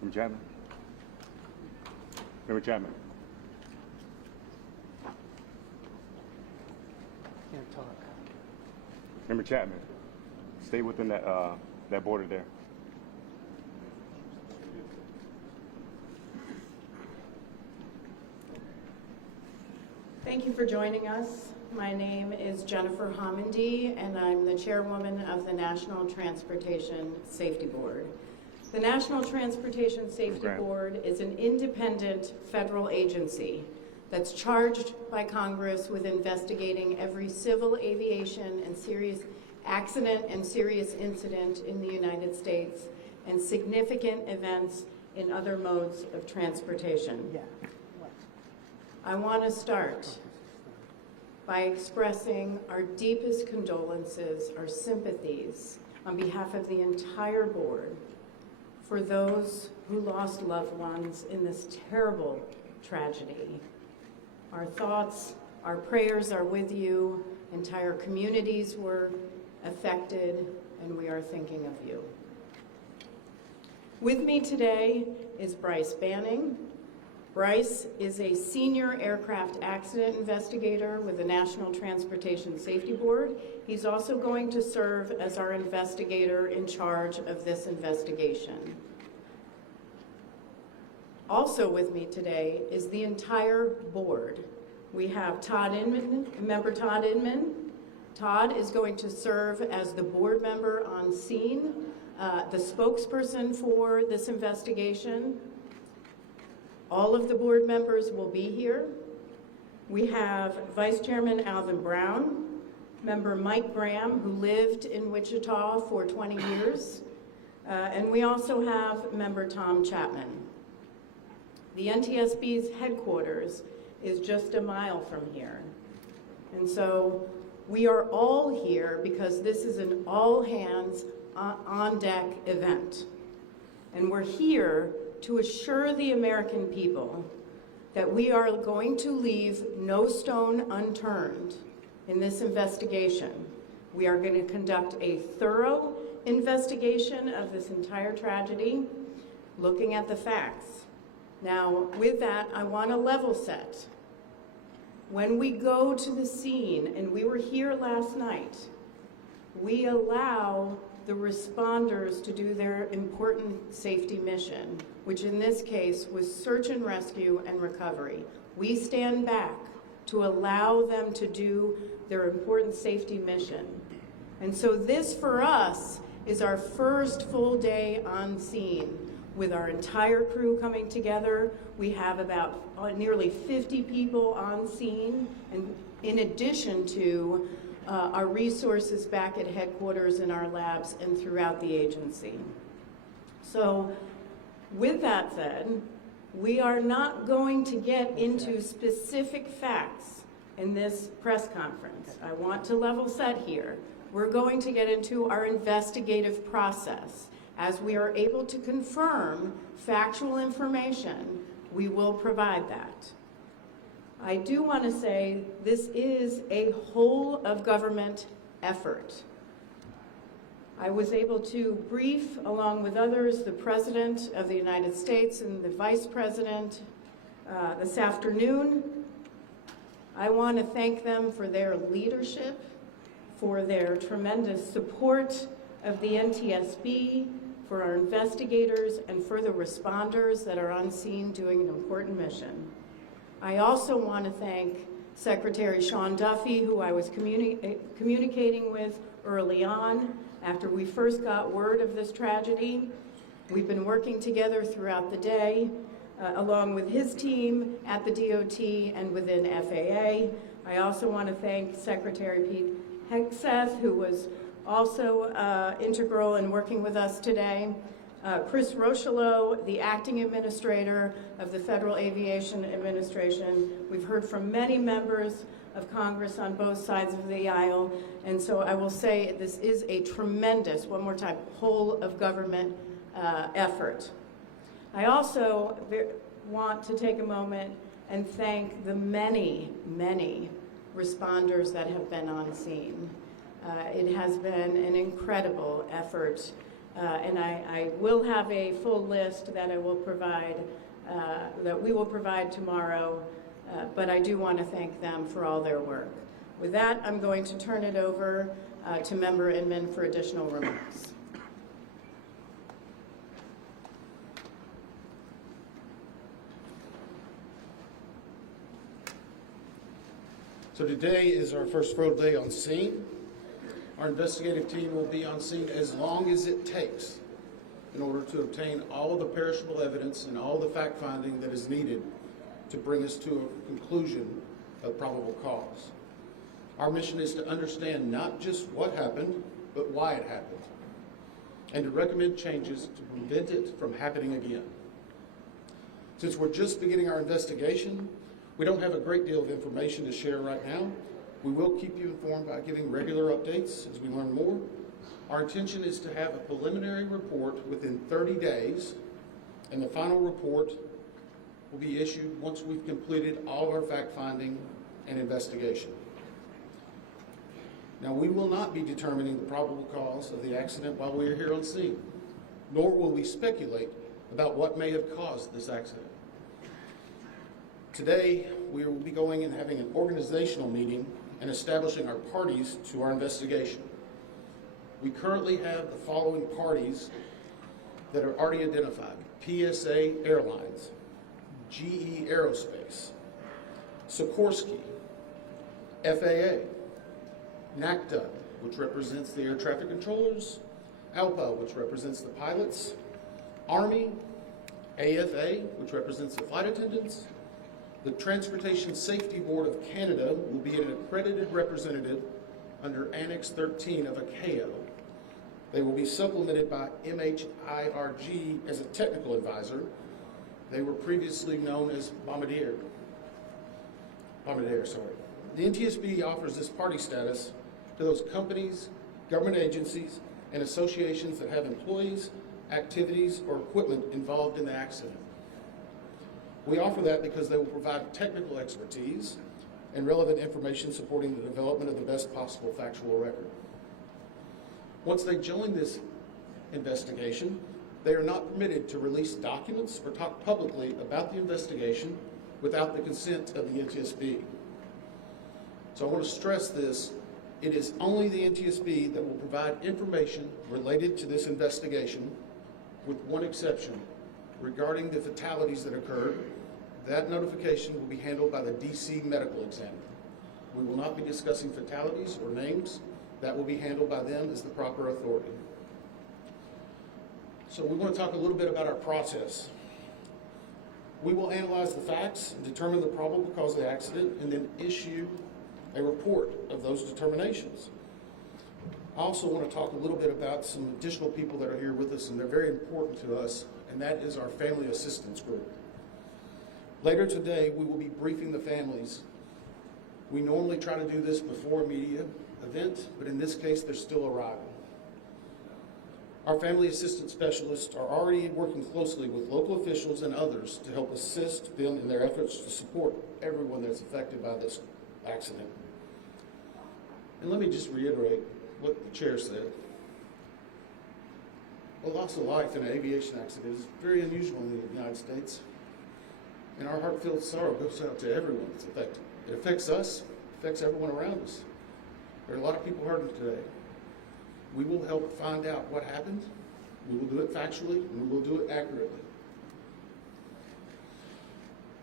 Member Chapman? Member Chapman? Can't talk. Member Chapman, stay within that border there. Thank you for joining us. My name is Jennifer Homendy, and I'm the chairwoman of the National Transportation Safety Board. The National Transportation Safety Board is an independent federal agency that's charged by Congress with investigating every civil aviation and serious accident and serious incident in the United States and significant events in other modes of transportation. Yeah. I want to start by expressing our deepest condolences, our sympathies on behalf of the entire board for those who lost loved ones in this terrible tragedy. Our thoughts, our prayers are with you. Entire communities were affected, and we are thinking of you. With me today is Bryce Banning. Bryce is a senior aircraft accident investigator with the National Transportation Safety Board. He's also going to serve as our investigator in charge of this investigation. Also with me today is the entire board. We have Todd Inman, Member Todd Inman. Todd is going to serve as the board member on scene, the spokesperson for this investigation. All of the board members will be here. We have Vice Chairman Alvin Brown, Member Mike Graham, who lived in Wichita for 20 years, and we also have Member Tom Chapman. The NTSB's headquarters is just a mile from here. And so we are all here because this is an all-hands on-deck event. And we're here to assure the American people that we are going to leave no stone unturned in this investigation. We are going to conduct a thorough investigation of this entire tragedy, looking at the facts. Now, with that, I want to level set. When we go to the scene, and we were here last night, we allow the responders to do their important safety mission, which in this case was search and rescue and recovery. We stand back to allow them to do their important safety mission. And so this, for us, is our first full day on scene with our entire crew coming together. We have about nearly 50 people on scene, and in addition to our resources back at headquarters in our labs and throughout the agency. So with that said, we are not going to get into specific facts in this press conference. I want to level set here. We're going to get into our investigative process. As we are able to confirm factual information, we will provide that. I do want to say this is a whole of government effort. I was able to brief, along with others, the President of the United States and the Vice President this afternoon. I want to thank them for their leadership, for their tremendous support of the NTSB, for our investigators, and for the responders that are on scene doing an important mission. I also want to thank Secretary Sean Duffy, who I was communicating with early on after we first got word of this tragedy. We've been working together throughout the day, along with his team at the DOT and within FAA. I also want to thank Secretary Pete Hegseth, who was also integral in working with us today. Chris Rocheleau, the acting administrator of the Federal Aviation Administration. We've heard from many members of Congress on both sides of the aisle, and so I will say this is a tremendous, one more time, whole of government effort. I also want to take a moment and thank the many, many responders that have been on scene. It has been an incredible effort, And I will have a full list that I will provide, that we will provide tomorrow, but I do want to thank them for all their work. With that, I'm going to turn it over to Member Inman for additional remarks. So today is our first full day on scene. Our investigative team will be on scene as long as it takes in order to obtain all of the perishable evidence and all the fact-finding that is needed to bring us to a conclusion of probable cause. Our mission is to understand not just what happened, but why it happened, and to recommend changes to prevent it from happening again. Since we're just beginning our investigation, we don't have a great deal of information to share right now. We will keep you informed by giving regular updates as we learn more. Our intention is to have a preliminary report within 30 days, and the final report will be issued once we've completed all of our fact-finding and investigation. Now, we will not be determining the probable cause of the accident while we are here on scene, nor will we speculate about what may have caused this accident. Today, we will be going and having an organizational meeting and establishing our parties to our investigation. We currently have the following parties that are already identified: PSA Airlines, GE Aerospace, Sikorsky, FAA, NACTA, which represents the air traffic controllers, ALPA, which represents the pilots, Army, AFA, which represents the flight attendants. The Transportation Safety Board of Canada will be an accredited representative under Annex 13 of ICAO. They will be supplemented by MHIRG as a technical advisor. They were previously known as Bombardier. The NTSB offers this party status to those companies, government agencies, and associations that have employees, activities, or equipment involved in the accident. We offer that because they will provide technical expertise and relevant information supporting the development of the best possible factual record. Once they join this investigation, they are not permitted to release documents or talk publicly about the investigation without the consent of the NTSB. So I want to stress this: it is only the NTSB that will provide information related to this investigation, with one exception. Regarding the fatalities that occurred, that notification will be handled by the DC medical examiner. We will not be discussing fatalities or names. That will be handled by them as the proper authority. So we want to talk a little bit about our process. We will analyze the facts and determine the probable cause of the accident, and then issue a report of those determinations. I also want to talk a little bit about some additional people that are here with us, and they're very important to us, and that is our family assistance group. Later today, we will be briefing the families. We normally try to do this before a media event, but in this case, they're still arriving. Our family assistance specialists are already working closely with local officials and others to help assist them in their efforts to support everyone that's affected by this accident. And let me just reiterate what the chair said. A loss of life in an aviation accident is very unusual in the United States, and our heartfelt sorrow goes out to everyone that's affected. It affects us, it affects everyone around us. There are a lot of people hurting today. We will help find out what happened. We will do it factually, and we will do it accurately.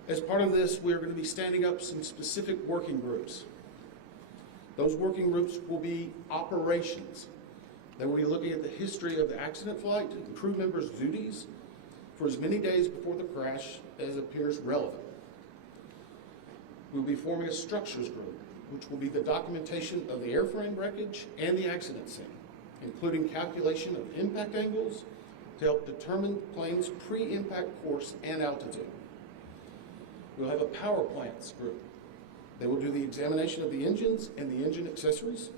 As part of this, we're going to be standing up some specific working groups. Those working groups will be operations. They will be looking at the history of the accident flight and crew members' duties for as many days before the crash as appears relevant. We'll be forming a structures group, which will be the documentation of the airframe wreckage and the accident scene, including calculation of impact angles to help determine the plane's pre-impact course and altitude. We'll have a power plants group. They will do the examination of the engines and the engine accessories.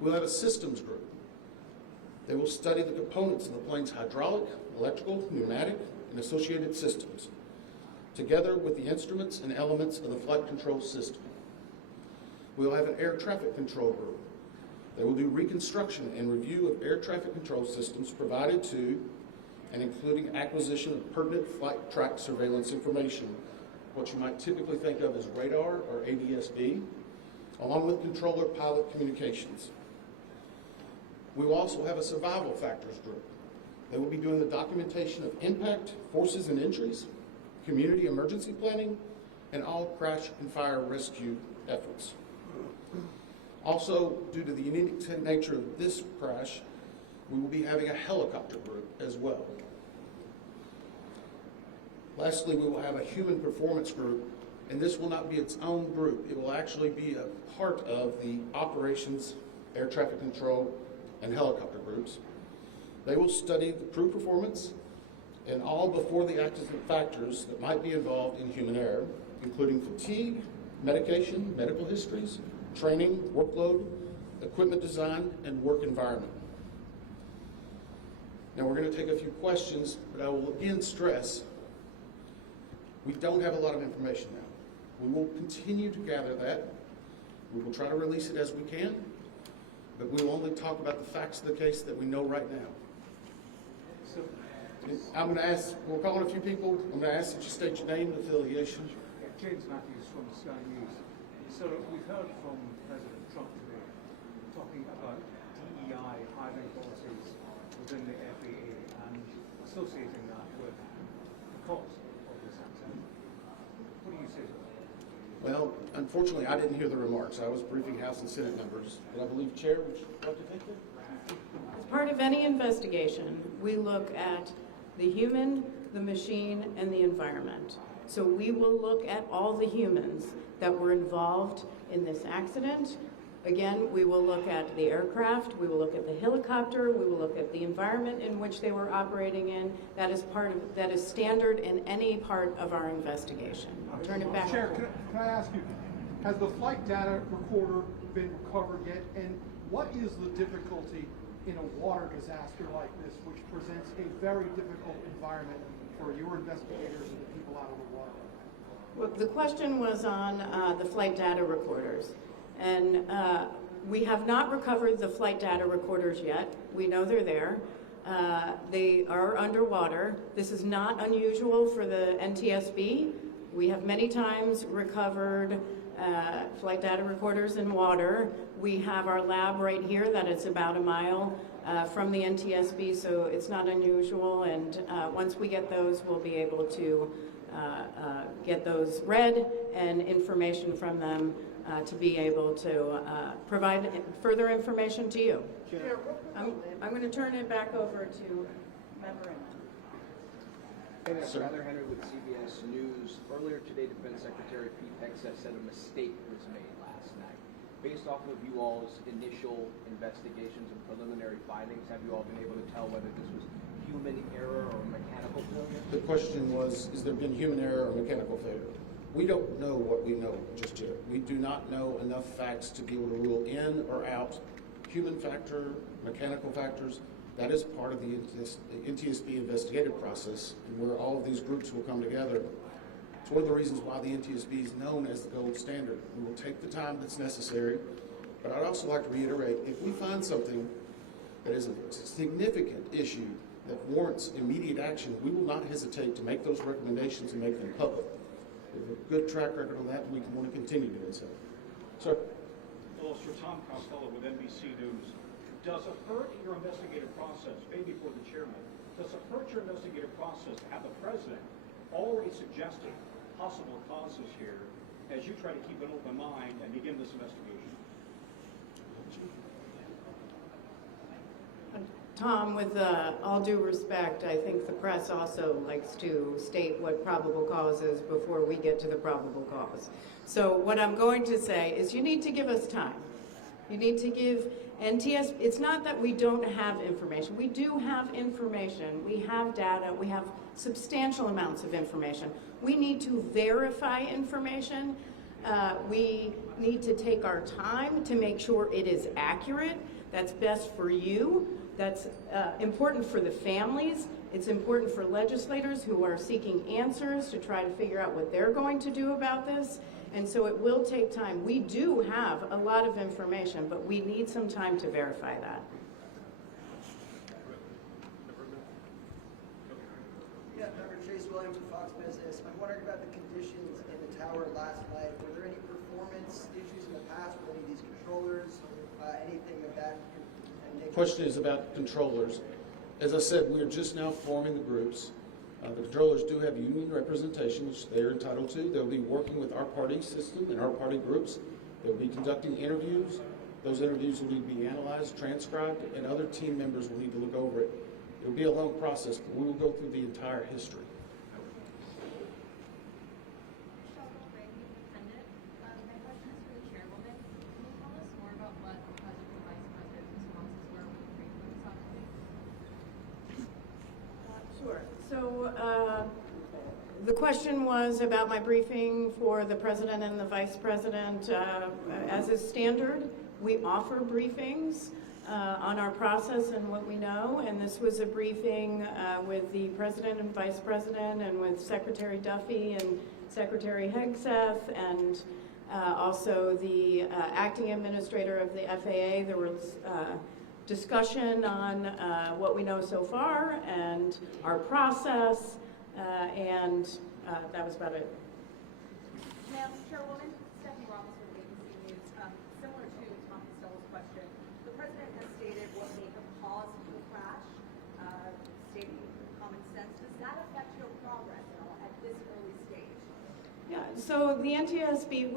We'll have a systems group. They will study the components of the plane's hydraulic, electrical, pneumatic, and associated systems, together with the instruments and elements of the flight control system. We'll have an air traffic control group. They will do reconstruction and review of air traffic control systems provided to and including acquisition of pertinent flight track surveillance information, what you might typically think of as radar or ADSB, along with controller pilot communications. We will also have a survival factors group. They will be doing the documentation of impact, forces and injuries, community emergency planning, and all crash and fire rescue efforts. Also, due to the unique nature of this crash, we will be having a helicopter group as well. Lastly, we will have a human performance group, and this will not be its own group. It will actually be a part of the operations, air traffic control, and helicopter groups. They will study the crew performance and all before the accident factors that might be involved in human error, including fatigue, medication, medical histories, training, workload, equipment design, and work environment. Now we're going to take a few questions, but I will again stress, we don't have a lot of information now. We will continue to gather that. We will try to release it as we can, but we will only talk about the facts of the case that we know right now. So, I'm going to ask, we're calling a few people. I'm going to ask that you state your name and affiliation. James Matthews from Sky News. So we've heard from President Trump today talking about DEI hiring policies within the FAA and associating that with the cause of this accident. What do you say to that? Well, unfortunately, I didn't hear the remarks. I was briefing House and Senate members, but I believe Chair, would you like to take that? As part of any investigation, we look at the human, the machine, and the environment. So we will look at all the humans that were involved in this accident. Again, we will look at the aircraft, we will look at the helicopter, we will look at the environment in which they were operating in. That is standard in any part of our investigation. I'll turn it back. Chair, can I ask you, has the flight data recorder been recovered yet? And what is the difficulty in a water disaster like this, which presents a very difficult environment for your investigators and the people out of the water? Well, the question was on the flight data recorders. And we have not recovered the flight data recorders yet. We know they're there. They are underwater. This is not unusual for the NTSB. We have many times recovered flight data recorders in water. We have our lab right here that is about a mile from the NTSB, so it's not unusual. And once we get those, we'll be able to get those read and information from them to be able to provide further information to you. I'm going to turn it back over to Member Inman. Rather Henry with CBS News. Earlier today, Defense Secretary Pete Hegseth said a mistake was made last night. Based off of you all's initial investigations and preliminary findings, have you all been able to tell whether this was human error or mechanical failure? The question was, has there been human error or mechanical failure? We don't know what we know just yet. We do not know enough facts to be able to rule in or out human factor, mechanical factors. That is part of the NTSB investigative process, and where all of these groups will come together. It's one of the reasons why the NTSB is known as the gold standard. We will take the time that's necessary, but I'd also like to reiterate, if we find something that is a significant issue that warrants immediate action, we will not hesitate to make those recommendations and make them public. We have a good track record on that, and we want to continue doing so. Sir? Hello, Sir Tom Costello with NBC News. Does it hurt your investigative process, maybe for the chairman, does it hurt your investigative process to have the president already suggesting possible causes here as you try to keep an open mind and begin this investigation? Tom, with all due respect, I think the press also likes to state what probable cause is before we get to the probable cause. So what I'm going to say is you need to give us time. You need to give NTSB, it's not that we don't have information. We do have information. We have data. We have substantial amounts of information. We need to verify information. We need to take our time to make sure it is accurate. That's best for you. That's important for the families It's important for legislators who are seeking answers to try to figure out what they're going to do about this. And so it will take time. We do have a lot of information, but we need some time to verify that. Yeah, Member Chase Williams with Fox Business. I'm wondering about the conditions in the tower last night. Were there any performance issues in the past with any of these controllers? Anything of that nature? Question is about controllers. As I said, we are just now forming the groups. The controllers do have union representation, which they're entitled to. They'll be working with our party system and our party groups. They'll be conducting interviews. Those interviews will need to be analyzed, transcribed, and other team members will need to look over it. It'll be a long process, but we will go through the entire history. My question is for the chairwoman. Can you tell us more about what the president and vice president's responses were when the briefing was happening? Sure. So the question was about my briefing for the president and the vice president. As is standard, we offer briefings on our process and what we know, and this was a briefing with the president and vice president and with Secretary Duffy and Secretary Hegseth and also the acting administrator of the FAA. There was discussion on what we know so far and our process, and that was about it. Madam Chairwoman, Stephanie Ramos with ABC News. Similar to Tom Costello's question, the president has stated what may have caused the crash, stating common sense. Does that affect your progress at all at this early stage? Yeah, so the NTSB,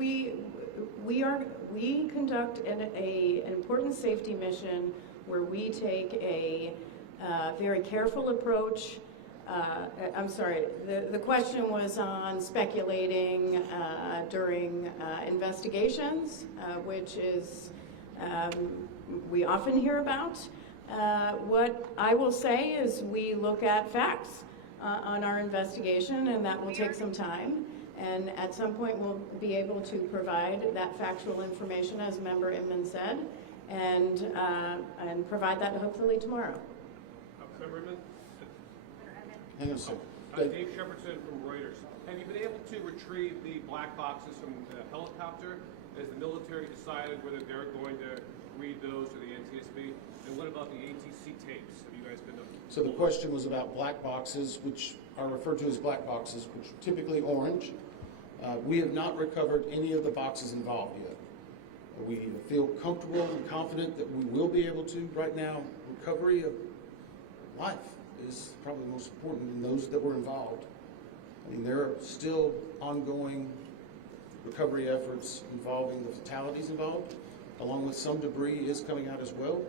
we conduct an important safety mission where we take a very careful approach. I'm sorry, the question was on speculating during investigations, which is we often hear about. What I will say is we look at facts on our investigation, and that will take some time. And at some point, we'll be able to provide that factual information, as Member Inman said, and provide that hopefully tomorrow. Member Inman? Hang on a second. Dave Shepardson from Reuters. Have you been able to retrieve the black boxes from the helicopter? Has the military decided whether they're going to read those to the NTSB? And what about the ATC tapes? Have you guys been to? So the question was about black boxes, which are referred to as black boxes, which are typically orange. We have not recovered any of the boxes involved yet. We feel comfortable and confident that we will be able to. Right now, recovery of life is probably most important in those that were involved. I mean, there are still ongoing recovery efforts involving the fatalities involved, along with some debris is coming out as well.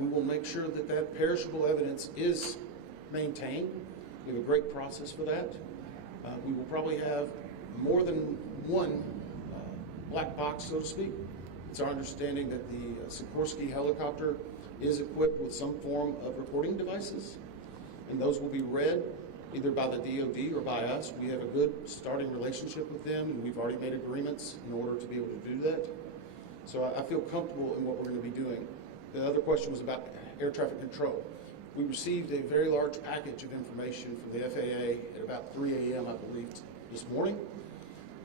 We will make sure that that perishable evidence is maintained. We have a great process for that. We will probably have more than one black box, so to speak. It's our understanding that the Sikorsky helicopter is equipped with some form of recording devices, and those will be read either by the DoD or by us. We have a good starting relationship with them, and we've already made agreements in order to be able to do that. So I feel comfortable in what we're going to be doing. The other question was about air traffic control. We received a very large package of information from the FAA at about 3 a.m., I believe, this morning.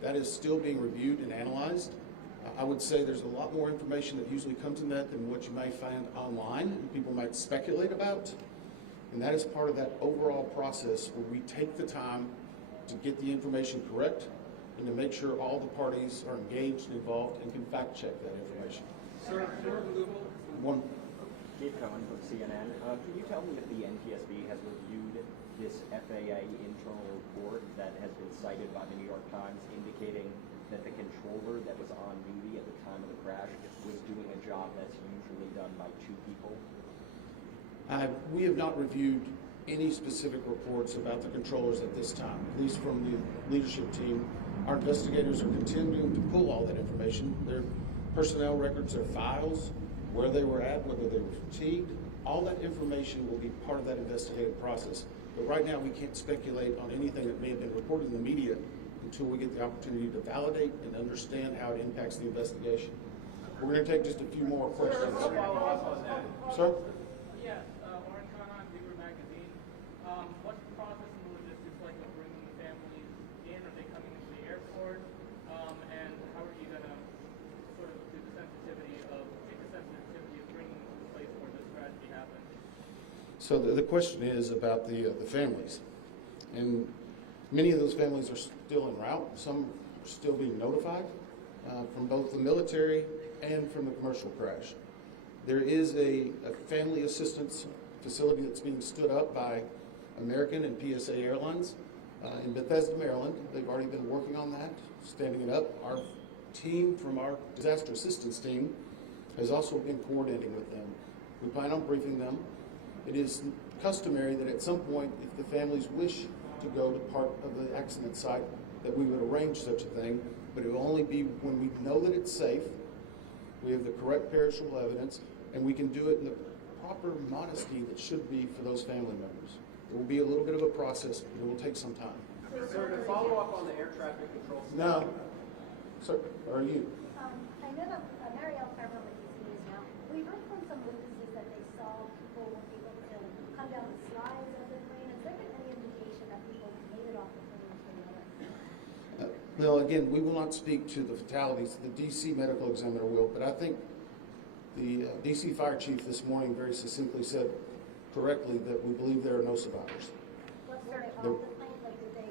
That is still being reviewed and analyzed. I would say there's a lot more information that usually comes in that than what you may find online and people might speculate about. And that is part of that overall process where we take the time to get the information correct and to make sure all the parties are engaged and involved and can fact check that information. Sir, One. Keith Cohen from CNN. Can you tell me if the NTSB has reviewed this FAA internal report that has been cited by the New York Times indicating that the controller that was on duty at the time of the crash was doing a job that's usually done by two people? We have not reviewed any specific reports about the controllers at this time, at least from the leadership team. Our investigators are continuing to pull all that information. Their personnel records, their files, where they were at, whether they were fatigued, all that information will be part of that investigative process. But right now, we can't speculate on anything that may have been reported in the media until we get the opportunity to validate and understand how it impacts the investigation. We're going to take just a few more questions. Sir? Yes, Orange Khan on Beaver Magazine. So the question is about the families. And many of those families are still en route. Some are still being notified from both the military and from the commercial crash. There is a family assistance facility that's being stood up by American and PSA Airlines in Bethesda, Maryland. They've already been working on that, standing it up. Our team from our disaster assistance team has also been coordinating with them. We plan on briefing them. It is customary that at some point, if the families wish to go to part of the accident site, that we would arrange such a thing, but it will only be when we know that it's safe, we have the correct perishable evidence, and we can do it in the proper modesty that should be for those family members. It will be a little bit of a process, but it will take some time. Sir, to follow up on the air traffic control system. Now, sir, are you? I know that Marielle Carver with these news now. We heard from some witnesses that they saw people were able to come down the slides of the plane. Has there been any indication that people made it off the plane for the other? Well, again, we will not speak to the fatalities. The DC medical examiner will, but I think the DC fire chief this morning very succinctly said correctly that we believe there are no survivors. Were they off the plane? Like, did they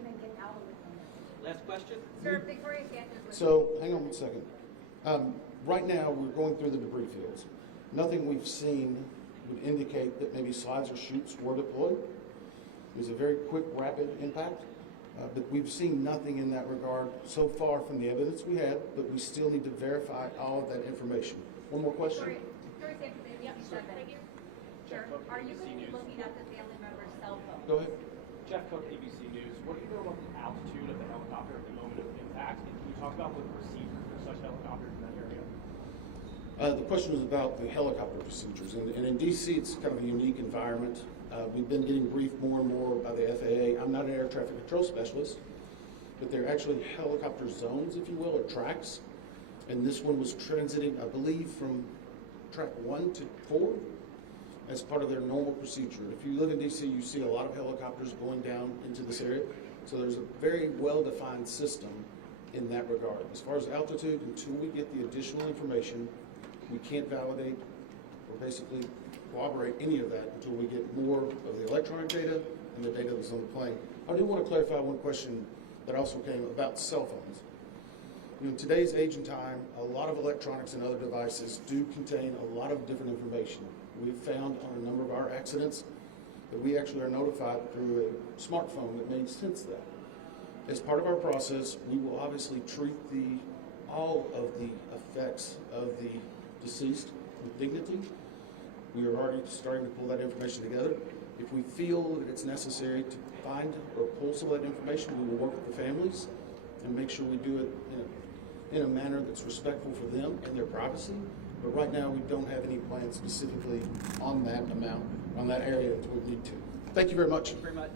even get out of the plane? Last question. Sir, Victoria Sanders with So, hang on one second. Right now, we're going through the debris fields. Nothing we've seen would indicate that maybe slides or chutes were deployed. It was a very quick, rapid impact, but we've seen nothing in that regard so far from the evidence we had, but we still need to verify all of that information. One more question? Victoria Sanders, thank you. Sure. Are you going to be looking at the family member's cell phone? Go ahead. Jeff Cook, ABC News. What do you know about the altitude of the helicopter at the moment of impact? And can you talk about the procedure for such helicopters in that area? The question was about the helicopter procedures. And in DC, it's kind of a unique environment. We've been getting briefed more and more by the FAA. I'm not an air traffic control specialist, but they're actually helicopter zones, if you will, or tracks. And this one was transiting, I believe, from track 1 to 4 as part of their normal procedure. If you live in DC, you see a lot of helicopters going down into this area. So there's a very well-defined system in that regard. As far as altitude, until we get the additional information, we can't validate or basically corroborate any of that until we get more of the electronic data and the data that's on the plane. I do want to clarify one question that also came about cell phones. You know, in today's age and time, a lot of electronics and other devices do contain a lot of different information. We've found on a number of our accidents that we actually are notified through a smartphone that may sense that. As part of our process, we will obviously treat all of the effects of the deceased with dignity. We are already starting to pull that information together. If we feel that it's necessary to find or pull some of that information, we will work with the families and make sure we do it in a manner that's respectful for them and their privacy. But right now, we don't have any plans specifically on that amount, on that area until we need to. Thank you very much. Thank you very much.